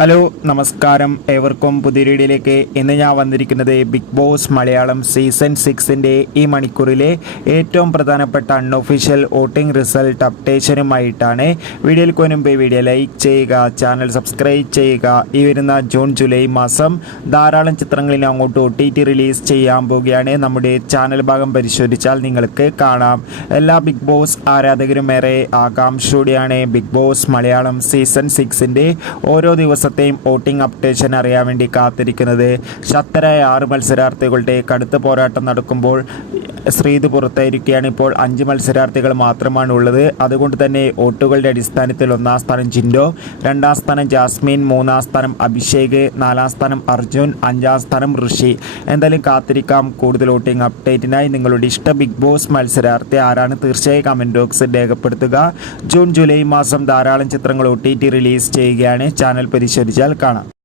Hello നമസ്കാരം. ഏവർക്കും പുതിയ വീഡിയോയിലേക്ക് ഇന്ന് ഞാൻ വന്നിരിക്കുന്നത് ബിഗ് ബോസ് മലയാളം സീസൺ സിക്സിന്റെ ഈ മണിക്കൂറിലെ ഏറ്റവും പ്രധാനപ്പെട്ട അൺഒഫീഷ്യൽ വോട്ടിംഗ് റിസൾട്ട് അപ്ഡേഷനുമായിട്ടാണ് വീഡിയോയിൽ മുൻപ് വീഡിയോ ലൈക്ക് ചെയ്യുക ചാനൽ സബ്സ്ക്രൈബ് ചെയ്യുക. ഈ വരുന്ന ജൂൺ ജൂലൈ മാസം ധാരാളം ചിത്രങ്ങളിൽ അങ്ങോട്ട് ഒ ടി ടി റിലീസ് ചെയ്യാൻ പോവുകയാണ്. നമ്മുടെ ചാനൽ ഭാഗം പരിശോധിച്ചാൽ നിങ്ങൾക്ക് കാണാം. എല്ലാ ബിഗ് ബോസ് ആരാധകരും ഏറെ ആകാംക്ഷയോടെയാണ് ബിഗ് ബോസ് മലയാളം സീസൺ സിക്സിന്റെ ഓരോ ദിവസത്തെയും വോട്ടിംഗ് അപ്ഡേഷൻ അറിയാൻ വേണ്ടി കാത്തിരിക്കുന്നത് ശക്തരായ ആറ് മത്സരാർത്ഥികളുടെ കടുത്ത പോരാട്ടം നടക്കുമ്പോൾ ശ്രീത് പുറത്തായിരിക്കുകയാണ് ഇപ്പോൾ അഞ്ച് മത്സരാർത്ഥികൾ മാത്രമാണ് ഉള്ളത് അതുകൊണ്ട് തന്നെ വോട്ടുകളുടെ അടിസ്ഥാനത്തിൽ ഒന്നാം സ്ഥാനം ജിൻഡോ രണ്ടാം സ്ഥാനം ജാസ്മിൻ മൂന്നാം സ്ഥാനം അഭിഷേക് നാലാം സ്ഥാനം അർജുൻ അഞ്ചാം സ്ഥാനം ഋഷി. എന്തായാലും കാത്തിരിക്കാം. കൂടുതൽ വോട്ടിംഗ് അപ്ഡേറ്റിനായി നിങ്ങളുടെ ഇഷ്ട ബിഗ് ബോസ് മത്സരാർത്ഥി ആരാണ് തീർച്ചയായും കമന്റ് ബോക്സിൽ രേഖപ്പെടുത്തുക. ജൂൺ ജൂലൈ മാസം ധാരാളം ചിത്രങ്ങൾ ഒ റിലീസ് ചെയ്യുകയാണ്. ചാനൽ പരിശോധിച്ചാൽ കാണാം.